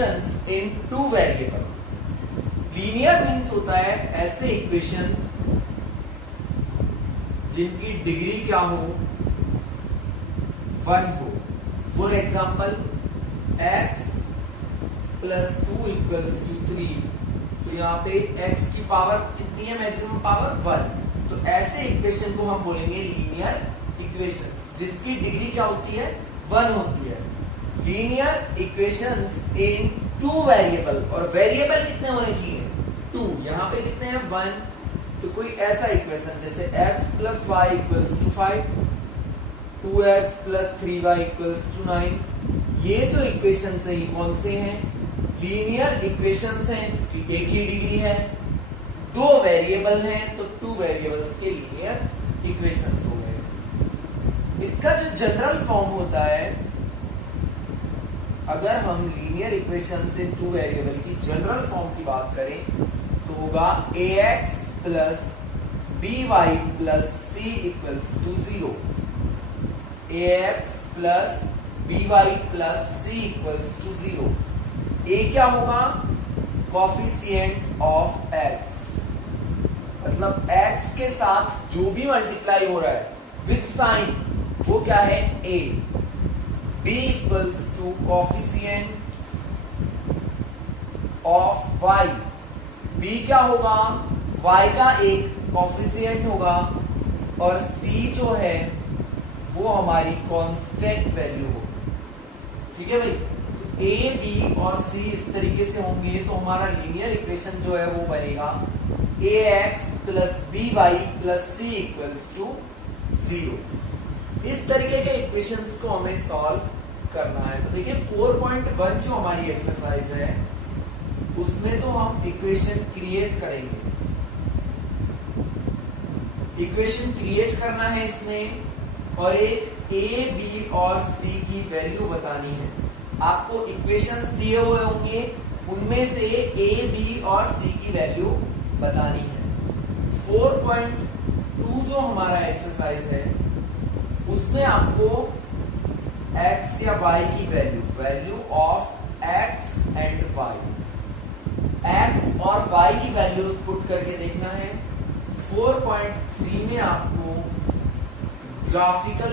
Equations इन two variable. Linear means होता है ऐसे इक्वेशन जिनकी डिग्री क्या हो, 1 हो। For example x plus 2 equals to 3, तो यहाँ पे x की पावर कितनी है, मैक्सिमम पावर 1। तो ऐसे इक्वेशन को हम बोलेंगे लीनियर इक्वेशन जिसकी डिग्री क्या होती है, 1 होती है। लीनियर इक्वेशंस इन टू वेरिएबल, और वेरिएबल कितने होने चाहिए, 2। यहाँ पे कितने हैं, 1। तो कोई ऐसा इक्वेशन जैसे x plus Y equals to 5, 2x plus 3y equals to 9, ये जो इक्वेशन है ये कौन से हैं, लीनियर इक्वेशंस हैं, क्योंकि एक ही डिग्री है, 2 वेरिएबल हैं, तो 2 वेरिएबल्स के लीनियर इक्वेशंस हो गए। इसका जो जनरल फॉर्म होता है, अगर हम लीनियर इक्वेशन से 2 वेरिएबल की जनरल फॉर्म की बात करें तो होगा ax plus by plus c equals to 0। ax plus by plus c equals to 0। a क्या होगा, कॉफिशिएंट ऑफ x, मतलब x के साथ जो भी मल्टीप्लाई हो रहा है विथ साइन वो क्या है, a। b equals to coefficient of y, b क्या होगा, y का एक कॉफिशिएंट होगा, और c जो है वो हमारी कांस्टेंट वैल्यू होगी। ठीक है भाई, तो a b और c इस तरीके से होंगे तो हमारा लीनियर इक्वेशन जो है वो बनेगा ax plus by plus c equals to 0। इस तरीके के इक्वेशंस को हमें सॉल्व करना है। तो देखिए 4.1 जो हमारी एक्सरसाइज है उसमें तो हम इक्वेशन क्रिएट करेंगे। इक्वेशन क्रिएट करना है इसमें, और एक a b और c की वैल्यू बतानी है। आपको इक्वेशंस दिए हुए होंगे, उनमें से a b और c की वैल्यू बतानी है। 4.2 जो हमारा एक्सरसाइज है उसमें आपको x या y की value of x and y, x और y की वैल्यूज पुट करके देखना है। 4.3 में आपको graphical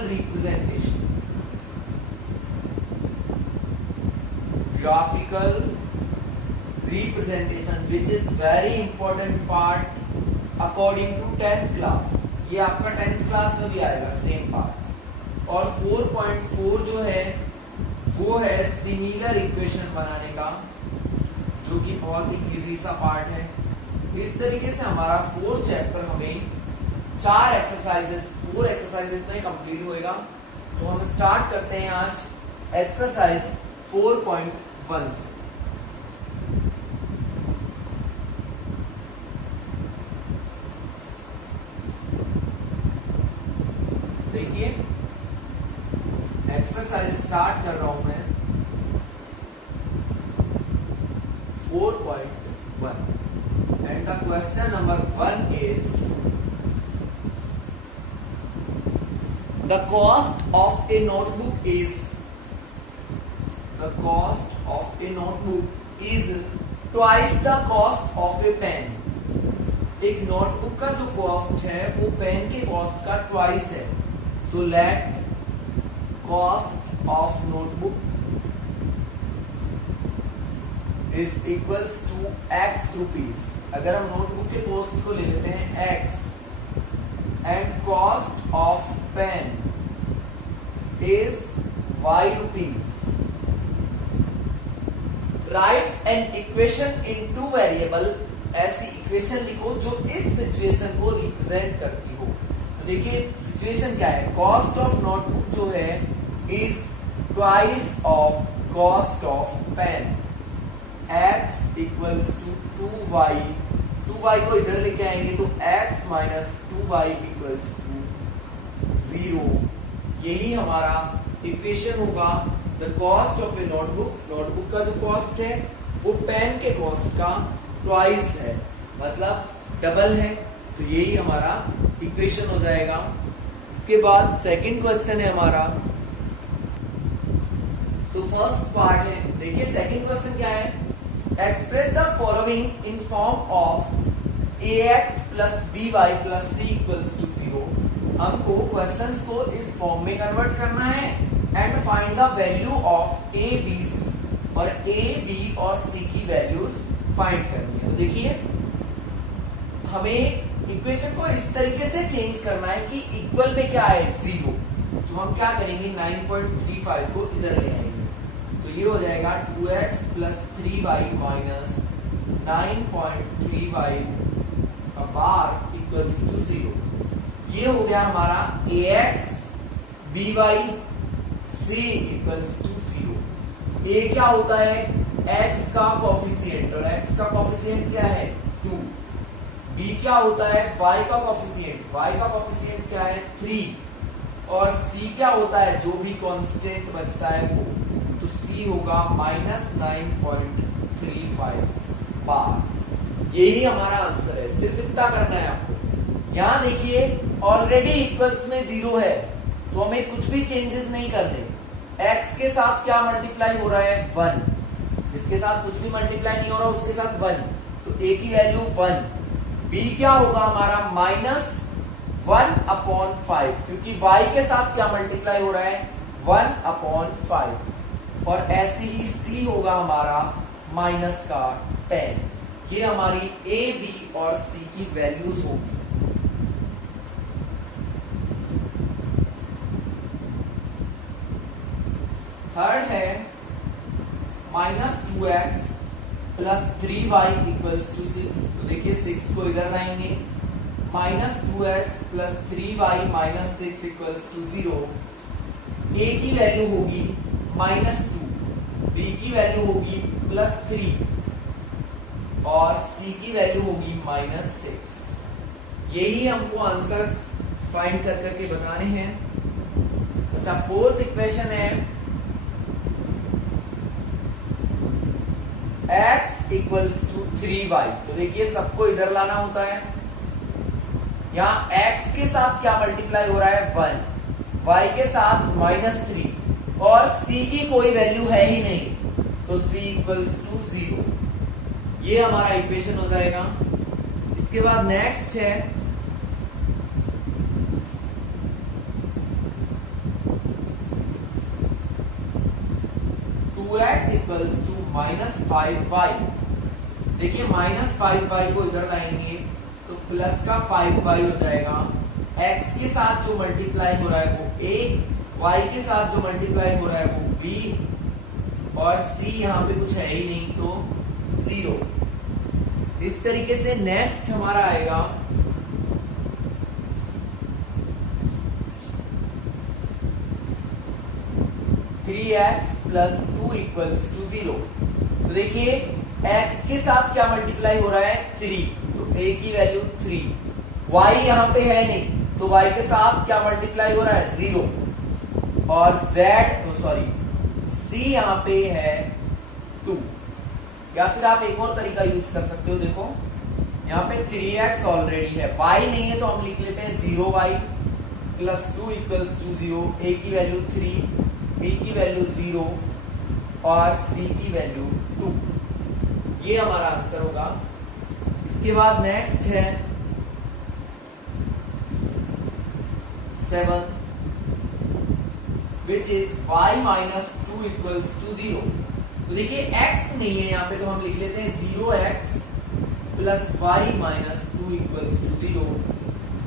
representation which is very important part according to 10th class. ये आपका 10th क्लास में भी आएगा सेम पार्ट। और 4.4 जो है वो है सिमिलर इक्वेशन बनाने का, जो कि बहुत ही इजी सा पार्ट है। इस तरीके से हमारा 4th चैप्टर हमें 4 एक्सरसाइजेस में कंप्लीट होएगा। तो हम स्टार्ट करते हैं आज एक्सरसाइज 4.1 से। देखिए एक्सरसाइज स्टार्ट कर रहा हूं मैं 4.1 and the question number 1 is the cost of a notebook is twice the cost of a pen। एक नोटबुक का जो कॉस्ट है वो पेन के कॉस्ट का ट्वाइस है। So let cost of notebook is equals to x rupees. अगर हम नोटबुक के कॉस्ट को ले लेते हैं x and cost of pen is y rupees. Write an equation in two variable, ऐसी इक्वेशन लिखो जो इस सिचुएशन को रिप्रेजेंट करती हो। तो देखिए सिचुएशन क्या है, कॉस्ट ऑफ नोटबुक जो है is twice of cost of pen. x equals to 2y, 2y को इधर लेके आएंगे तो x minus 2y equals to 0। यही हमारा इक्वेशन होगा। The cost of A notebook, notebook का जो कॉस्ट है वो पेन के कॉस्ट का ट्वाइस है, मतलब डबल है। तो यही हमारा इक्वेशन हो जाएगा। इसके बाद सेकंड क्वेश्चन है हमारा। तो फर्स्ट पार्ट है, देखिए सेकंड क्वेश्चन क्या है, express the following in form of ax plus by plus c equals to 0। हमको क्वेश्चंस को इस फॉर्म में कन्वर्ट करना है and find the value of a b c, और a b और c की वैल्यूज फाइंड करनी है। तो देखिए हमें इक्वेशन को इस तरीके से चेंज करना है कि इक्वल में क्या है 0, तो हम क्या करेंगे 9.35 को इधर ले आएंगे, तो ये हो जाएगा 2x प्लस 3y माइनस 9.35 का बार इक्वल्स टू 0। ये हो गया हमारा ax by c equals to 0। a क्या होता है x का कोफिशिएंट, और x का कोफिशिएंट क्या है 2। b क्या होता है y का कोफिशिएंट, y का कोफिशिएंट क्या है 3, और c क्या होता है जो भी कांस्टेंट बचता है वो, तो c होगा माइनस 9.35 बार। यही हमारा आंसर है, सिर्फ इतना करना है आपको। यहाँ देखिए ऑलरेडी इक्वल्स में 0 है, तो हमें कुछ भी चेंजेस नहीं करने। x के साथ क्या मल्टीप्लाई हो रहा है 1, जिसके साथ कुछ भी मल्टीप्लाई नहीं हो रहा उसके साथ 1, तो a की वैल्यू 1। b क्या होगा हमारा माइनस 1/5, क्योंकि y के साथ क्या मल्टीप्लाई हो रहा है 1/5, और ऐसे ही c होगा हमारा माइनस का 10। ये हमारी a b और c की वैल्यूज होगी। थर्ड है minus 2x plus 3y equals to 6। तो देखिए 6 को इधर लाएंगे, minus 2x plus 3y minus 6 equals to 0। a की वैल्यू होगी माइनस 2, b की वैल्यू होगी प्लस 3, और c की वैल्यू होगी माइनस 6। यही हमको आंसर्स फाइंड कर करके बताने हैं। अच्छा, फोर्थ इक्वेशन है x इक्वल्स टू 3y। तो देखिए सबको इधर लाना होता है, यहाँ x के साथ क्या मल्टीप्लाई हो रहा है 1, y के साथ माइनस 3, और c की कोई वैल्यू है ही नहीं, तो c इक्वल्स टू 0। ये हमारा इक्वेशन हो जाएगा। इसके बाद नेक्स्ट है x equals to minus 5y। देखिए माइनस 5y को इधर लाएंगे तो प्लस का 5y हो जाएगा। x के साथ जो मल्टीप्लाई हो रहा है वो a, y के साथ जो मल्टीप्लाई हो रहा है वो b, और c यहाँ पे कुछ है ही नहीं तो 0। इस तरीके से नेक्स्ट हमारा आएगा x प्लस 2 इक्वल्स टू 0। तो देखिए x के साथ क्या मल्टीप्लाई हो रहा है 3, तो a की वैल्यू 3, y यहाँ पे है नहीं, तो y के साथ क्या मल्टीप्लाई हो रहा है 0, और c यहाँ पे है 2। या फिर आप एक और तरीका यूज कर सकते हो, देखो यहाँ पे 3x ऑलरेडी है, y नहीं है तो हम लिख लेते हैं 0y plus 2 equals to 0। a की वैल्यू 3, b की वैल्यू 0, और c की वैल्यू 2। ये हमारा आंसर होगा। इसके बाद नेक्स्ट है 7, which is y minus 2 equals to 0। तो देखिए x नहीं है यहाँ पे, तो हम लिख लेते हैं 0x plus y minus 2 equals to 0।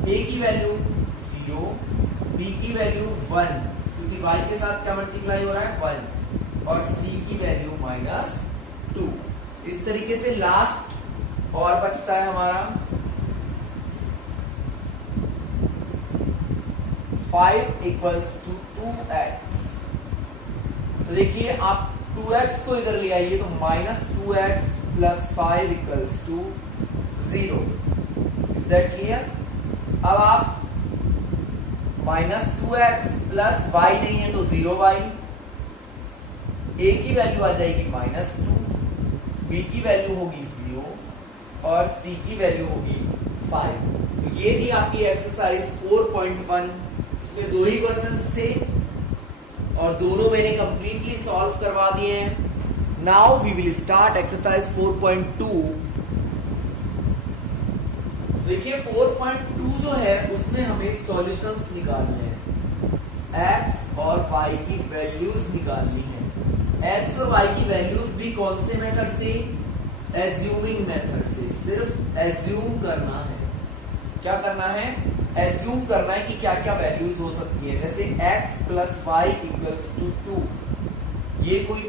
a की वैल्यू 0, b की वैल्यू 1, क्योंकि y के साथ क्या मल्टीप्लाई हो रहा है 1, और c की वैल्यू माइनस 2। इस तरीके से लास्ट और बचता है हमारा 5 इक्वल्स टू 2x। तो देखिए आप 2x को इधर ले आइए तो minus 2x plus 5 equals to 0। Is that clear? अब आप माइनस 2x प्लस y नहीं है तो 0y, a की वैल्यू आ जाएगी माइनस 2, b की वैल्यू होगी 0, और c की वैल्यू होगी 5। तो ये थी आपकी एक्सरसाइज 4.1। इसमें 2 ही क्वेश्चंस थे, और दोनों मैंने कंप्लीटली सॉल्व करवा दिए हैं। Now we will start exercise 4.2। देखिए 4.2 जो है उसमें हमें सॉल्यूशंस निकालने हैं, x और y की वैल्यूज निकालनी है। x और y की वैल्यूज भी कौन से मेथड से? एज्यूमिंग मेथड से। सिर्फ एज्यूम करना है। क्या करना है? एज्यूम करना है कि क्या क्या वैल्यूज हो सकती है। जैसे x plus Y equals to 2, ये कोई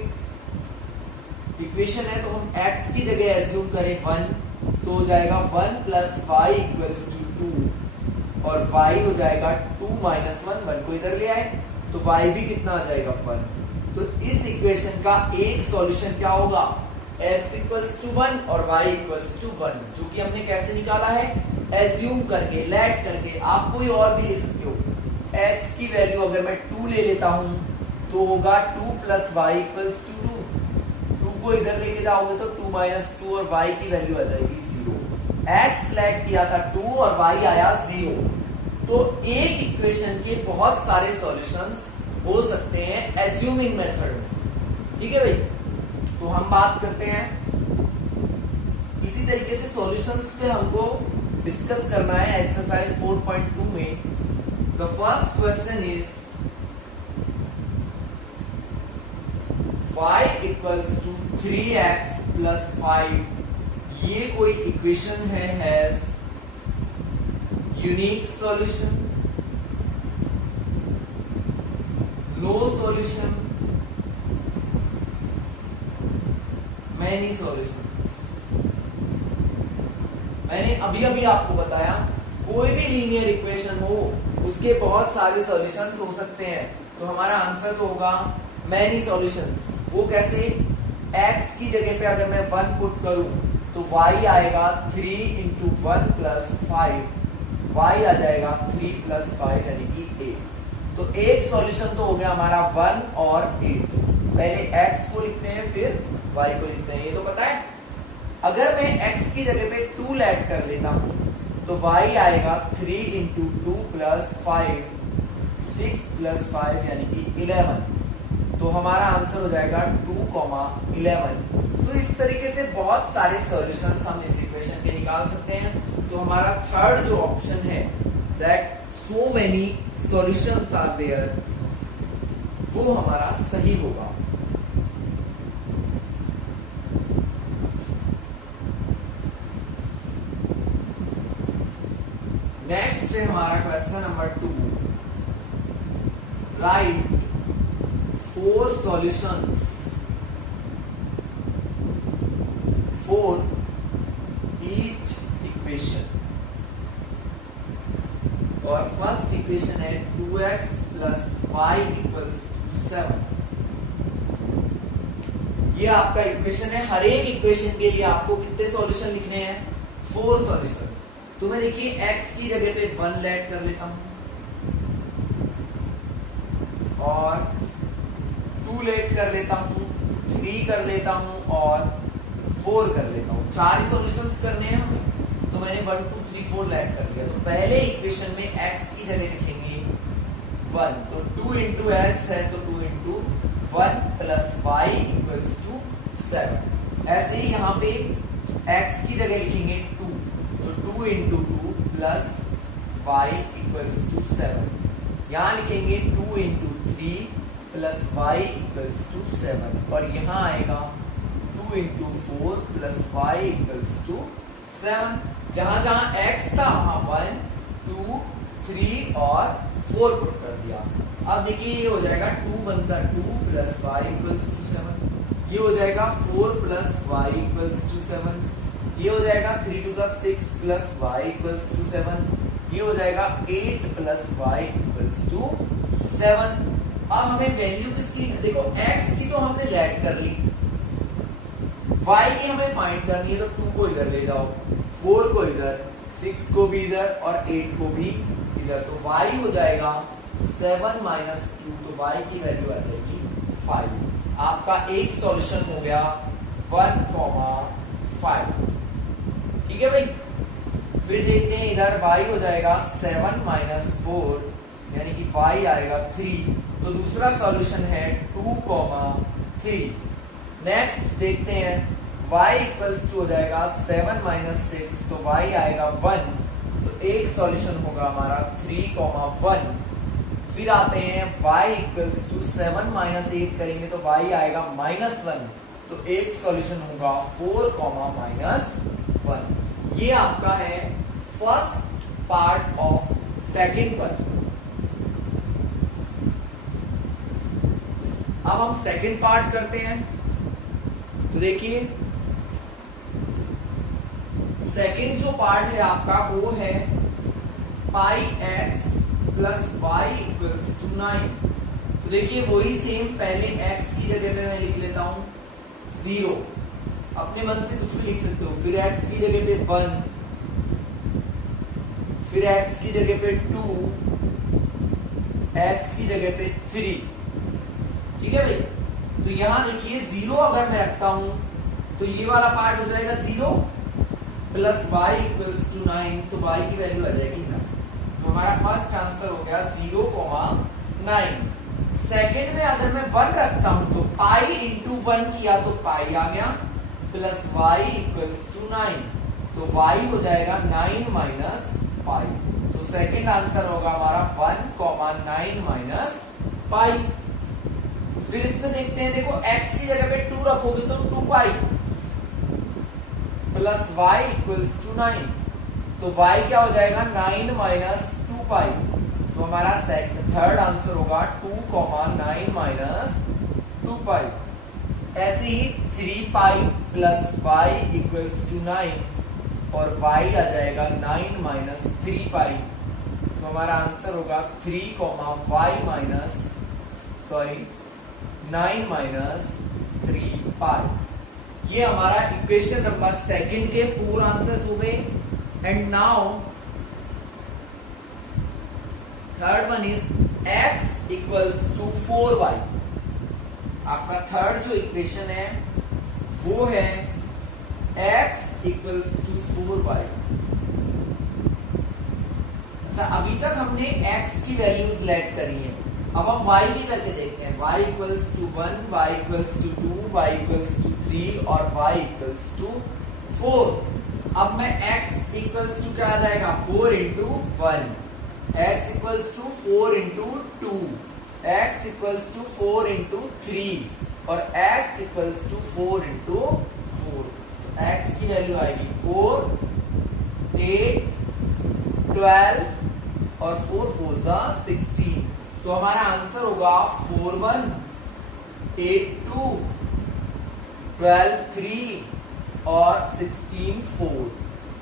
इक्वेशन है, तो हम x की जगह एज्यूम करें 1, तो हो जाएगा 1 प्लस वाई इक्वल्स टू 2 और y हो जाएगा 2 माइनस 1 को इधर ले आए तो y भी कितना आ जाएगा 1। तो इस इक्वेशन का एक सॉल्यूशन क्या होगा? x इक्वल्स टू 1 और y इक्वल्स टू 1, जो कि हमने कैसे निकाला है? एज्यूम करके, लेट करके। आप कोई और भी ले सकते हो। x की वैल्यू अगर मैं 2 ले लेता हूं तो होगा 2 प्लस वाई इक्वल्स टू 2 को इधर लेके जाओगे तो 2 माइनस 2 और y की वैल्यू आ जाएगी 0। x लेट किया था 2 और y आया 0। तो एक इक्वेशन के बहुत सारे सॉल्यूशंस हो सकते हैं एज्यूमिंग मेथड में। ठीक है भाई, तो हम बात करते हैं इसी तरीके से सॉल्यूशंस पे हमको डिस्कस करना है एक्सरसाइज 4.2 में। The first question is y equals to 3x plus 5। ये कोई इक्वेशन है, has unique solution, no solution, many solution. मैंने अभी अभी आपको बताया कोई भी लीनियर इक्वेशन हो उसके बहुत सारे सॉल्यूशंस हो सकते हैं, तो हमारा आंसर तो होगा मैनी सॉल्यूशंस। वो कैसे? x की जगह पे अगर मैं 1 पुट करूं तो y आएगा 3 इंटू 1 प्लस 5, y आ जाएगा 3 प्लस 5 यानी कि 8। तो एक सॉल्यूशन तो हो गया हमारा 1 और 8। पहले x को लिखते हैं फिर y को लिखते हैं, ये तो पता है। अगर मैं x की जगह पे 2 ऐड कर लेता हूं तो y आएगा 3 इंटू 2 प्लस 5, 6 प्लस 5 यानी कि 11। तो हमारा आंसर हो जाएगा 2,11। तो इस तरीके से बहुत सारे सॉल्यूशंस हम इस इक्वेशन के निकाल सकते हैं। तो हमारा थर्ड जो ऑप्शन है, that so many solutions are there, वो हमारा सही होगा। नेक्स्ट है हमारा question number 2। Write 4 solutions for each equation। और फर्स्ट इक्वेशन है 2x plus y equals to 7। ये आपका इक्वेशन है। हर एक इक्वेशन के लिए आपको कितने सॉल्यूशन लिखने हैं? 4 सॉल्यूशन। तो मैं देखिए x की जगह पे 1 ऐड कर लेता हूं और 2 ऐड कर लेता हूं, 3 कर लेता हूं और 4 कर लेता हूं। 4 सॉल्यूशंस करने हैं हमें, तो मैंने 1 2 3 4 ऐड कर लिया। तो पहले इक्वेशन में x की जगह लिखेंगे 1, तो 2 इंटू एक्स है तो 2 into 1 plus Y equals to 7। ऐसे ही यहाँ पे x की जगह लिखेंगे 2, तो 2 into 2 plus Y equals to 7। यहाँ लिखेंगे 2 into 3 plus Y equals to 7 और यहाँ आएगा 2 into 4 plus Y equals to 7। जहां जहां x था वहां 1 2 3 और 4 पुट कर दिया। अब देखिए ये हो जाएगा 2 1 2 प्लस वाई इक्वल्स टू 7, ये हो जाएगा 4 प्लस वाई इक्वल्स टू 7, ये हो जाएगा 3 2 6 प्लस वाई इक्वल्स टू 7, ये हो जाएगा 8 प्लस वाई इक्वल्स टू 7। अब हमें वैल्यू किसकी, देखो x की तो हमने लेट कर ली, y की हमें फाइंड करनी है, तो 2 को इधर ले जाओ, 4 को इधर, 6 को भी इधर और 8 को भी इधर, तो y हो जाएगा 7 माइनस 2, तो y की वैल्यू आ जाएगी 5। आपका एक सॉल्यूशन हो गया 1,5। ठीक है भाई। फिर देखते हैं इधर y हो जाएगा 7 माइनस 4 यानी कि y आएगा 3। तो दूसरा सॉल्यूशन है 2, 3। नेक्स्ट देखते हैं y इक्वल्स टू हो जाएगा 7 - 6, तो y आएगा 1। तो एक सॉल्यूशन होगा हमारा 3, 1। फिर आते हैं y इक्वल्स टू 7 - 8 करेंगे तो y आएगा -1। तो एक सॉल्यूशन होगा 4, -1। ये आपका है first part of second question. अब हम सेकंड पार्ट करते हैं। तो देखिए सेकंड जो पार्ट है आपका वो है pi x plus y equals to 9। तो देखिए वही सेम, पहले x की जगह पे मैं लिख लेता हूं 0, अपने मन से कुछ भी लिख सकते हो। फिर x की जगह पे 1, फिर x की जगह पे 2, x की जगह पे 3। ठीक है भाई। तो यहां देखिए 0 अगर मैं रखता हूं तो ये वाला पार्ट हो जाएगा 0 प्लस y इक्वल्स टू 9, तो y की वैल्यू आ जाएगी 9। तो हमारा फर्स्ट आंसर हो गया 0, 9। सेकंड में अगर मैं 1 रखता हूं तो पाई इंटू 1 किया तो पाई आ गया, प्लस y इक्वल्स टू 9, तो y हो जाएगा 9 माइनस पाई। तो सेकंड आंसर होगा हमारा 1, 9 माइनस पाई। फिर इसमें देखते हैं, देखो x की जगह पे 2 रखोगे तो 2 pi plus y equals to 9, तो y क्या हो जाएगा 9 माइनस 2 पाई। तो हमारा थर्ड आंसर होगा 2, 9 माइनस 2 पाई। ऐसे ही 3 pi plus y equals to 9 और y आ जाएगा 9 माइनस 3 पाई। तो हमारा आंसर होगा 3, y माइनस 9 माइनस 3 पाई। ये हमारा इक्वेशन नंबर सेकंड के 4 आंसर्स हो गए। And now third one is x equals to 4y। आपका थर्ड जो इक्वेशन है वो है x इक्वल्स टू 4y। अच्छा, अभी तक हमने x की वैल्यूज लेट करी है, अब हम y की करके देखते हैं। y equals to 1, y equals to 2, y equals to 3 और y इक्वल्स टू 4। अब मैं x इक्वल्स टू क्या आ जाएगा 4 into 1, x equals to 4 into 2, x equals to 4 into 3 और x इक्वल्स टू 4 इंटू 4। तो x की वैल्यू आएगी 4, 8, 12 और 4 4 16। तो हमारा आंसर होगा 4, 1, 8, 2, 12, 3 और 16, 4।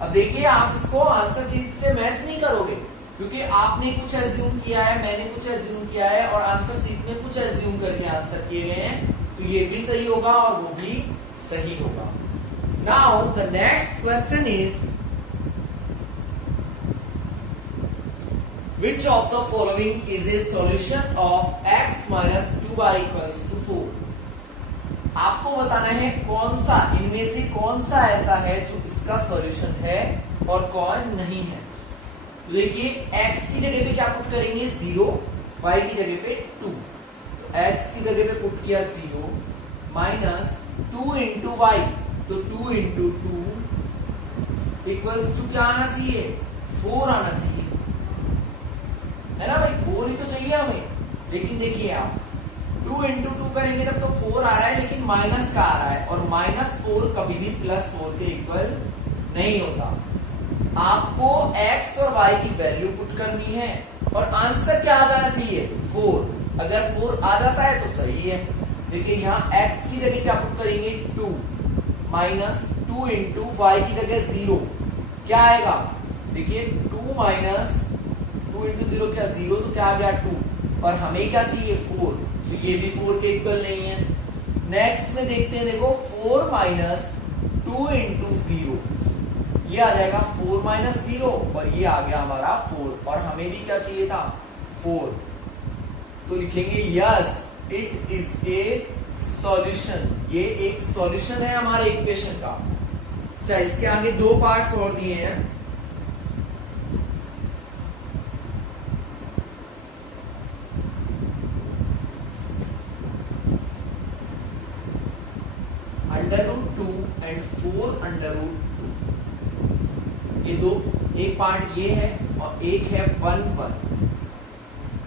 अब देखिए आप इसको आंसर शीट से मैच नहीं करोगे क्योंकि आपने कुछ एज्यूम किया है, मैंने कुछ एज्यूम किया है और आंसर शीट में कुछ एज्यूम करके आंसर किए गए हैं। तो ये भी सही होगा और वो भी सही होगा। Now the next question is which of the following is a solution of x minus 2y equals to 4। आपको बताना है कौन सा इनमें से कौन सा ऐसा है जो इसका सॉल्यूशन है और कौन नहीं है। तो देखिए x की जगह पे क्या पुट करेंगे 0, y की जगह पे 2। तो x की जगह पे पुट किया 0 माइनस 2 इंटू वाई, तो 2 इंटू 2 इक्वल्स टू क्या आना चाहिए 4 आना चाहिए, है ना भाई। 4 ही तो चाहिए हमें। लेकिन देखिए आप 2 इंटू 2 करेंगे तब तो 4 आ रहा है लेकिन माइनस का आ रहा है और -4 कभी भी +4 के इक्वल नहीं होता। आपको x और y की वैल्यू पुट करनी है और आंसर क्या आ जाना चाहिए 4। अगर 4 आ जाता है तो सही है। देखिए यहाँ x की जगह क्या पुट करेंगे 2 माइनस 2 इंटू वाई की जगह 0 क्या आएगा। देखिए 2 माइनस 2 इंटू 0 क्या 0, तो क्या आ गया 2 और हमें क्या चाहिए 4, तो ये भी 4 के इक्वल नहीं है। नेक्स्ट में देखते हैं, देखो 4 माइनस 2 इंटू 0 ये आ जाएगा 4 माइनस 0 और ये आ गया हमारा 4 और हमें भी क्या चाहिए था 4। तो लिखेंगे yes it is a solution, ये एक सॉल्यूशन है हमारे इक्वेशन का। अच्छा, इसके आगे 2 पार्ट्स और दिए हैं। ये दो, एक पार्ट ये है और एक है 1 1।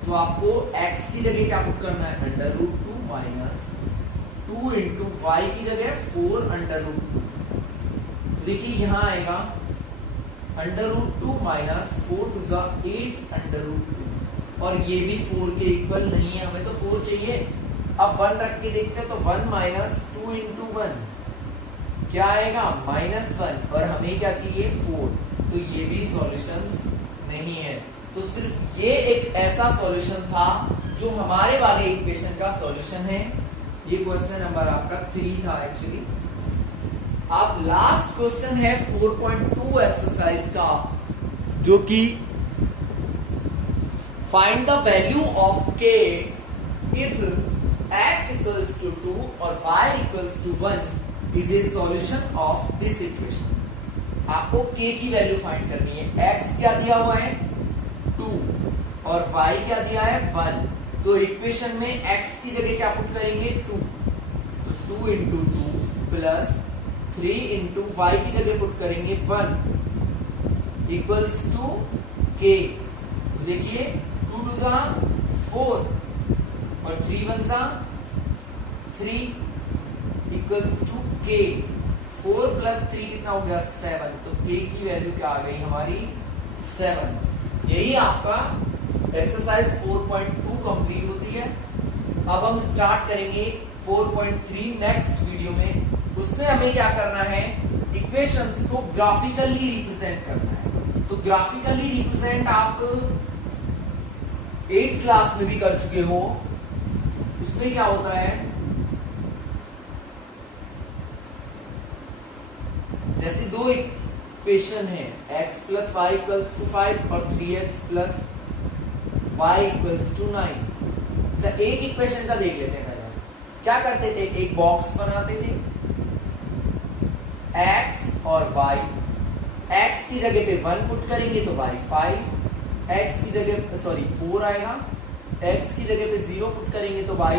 तो आपको x की जगह क्या पुट करना है, √2 माइनस 2 इंटू वाई की जगह 4 √2। तो देखिए यहां आएगा √2 माइनस 4 टू जा 8 √2, और ये भी 4 के इक्वल नहीं है, हमें तो 4 चाहिए। अब 1 रख के देखते हैं, तो 1 माइनस 2 इंटू 1 क्या आएगा, -1, और हमें क्या चाहिए 4। तो ये भी सॉल्यूशंस नहीं है। तो सिर्फ ये एक ऐसा सॉल्यूशन था जो हमारे वाले इक्वेशन का सॉल्यूशन है। ये क्वेश्चन नंबर आपका 3 था एक्चुअली। अब लास्ट क्वेश्चन है 4.2 एक्सरसाइज का, जो कि find the value of k if x equals to 2 और y equals to 1 is a solution of this equation. आपको k की वैल्यू फाइंड करनी है। x क्या दिया हुआ है 2 और y क्या दिया है 1। तो इक्वेशन में x की जगह क्या पुट करेंगे 2, तो 2 इंटू 2 प्लस 3 इंटू वाई की जगह पुट करेंगे 1 इक्वल्स टू k। देखिए 2 2 जा 4 और 3 1 जा 3 इक्वल्स टू k। 4 प्लस 3 कितना हो गया 7। तो k की वैल्यू क्या आ गई हमारी 7। यही आपका एक्सरसाइज 4.2 कंप्लीट होती है। अब हम स्टार्ट करेंगे 4.3 नेक्स्ट वीडियो में। उसमें हमें क्या करना है, इक्वेशंस को ग्राफिकली रिप्रेजेंट करना है। तो ग्राफिकली रिप्रेजेंट आप 8th क्लास में भी कर चुके हो। उसमें क्या होता है, जैसे दो इक्वेशन है x plus Y equals to 5 और 3x plus Y equals to 9। अच्छा, एक इक्वेशन का देख लेते हैं। क्या करते थे, एक बॉक्स बनाते थे x और y। x की जगह पे 1 पुट करेंगे तो y 5, x की जगह 4 आएगा, x की जगह पे 0 पुट करेंगे तो y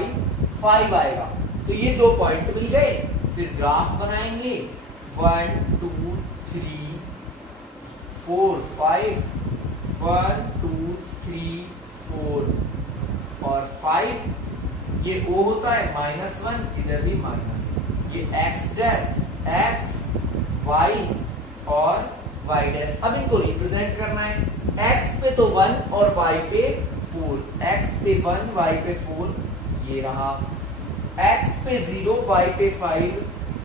5 आएगा। तो ये दो पॉइंट मिल गए। फिर ग्राफ बनाएंगे 1 2 3 4 5, 1 2 3 4 और 5। ये O होता है -1, इधर भी माइनस। ये x डैश x y और y डैश। अब इनको रिप्रेजेंट करना है। x पे तो 1 और y पे 4। x पे 1 y पे 4 ये रहा। x पे 0 y पे 5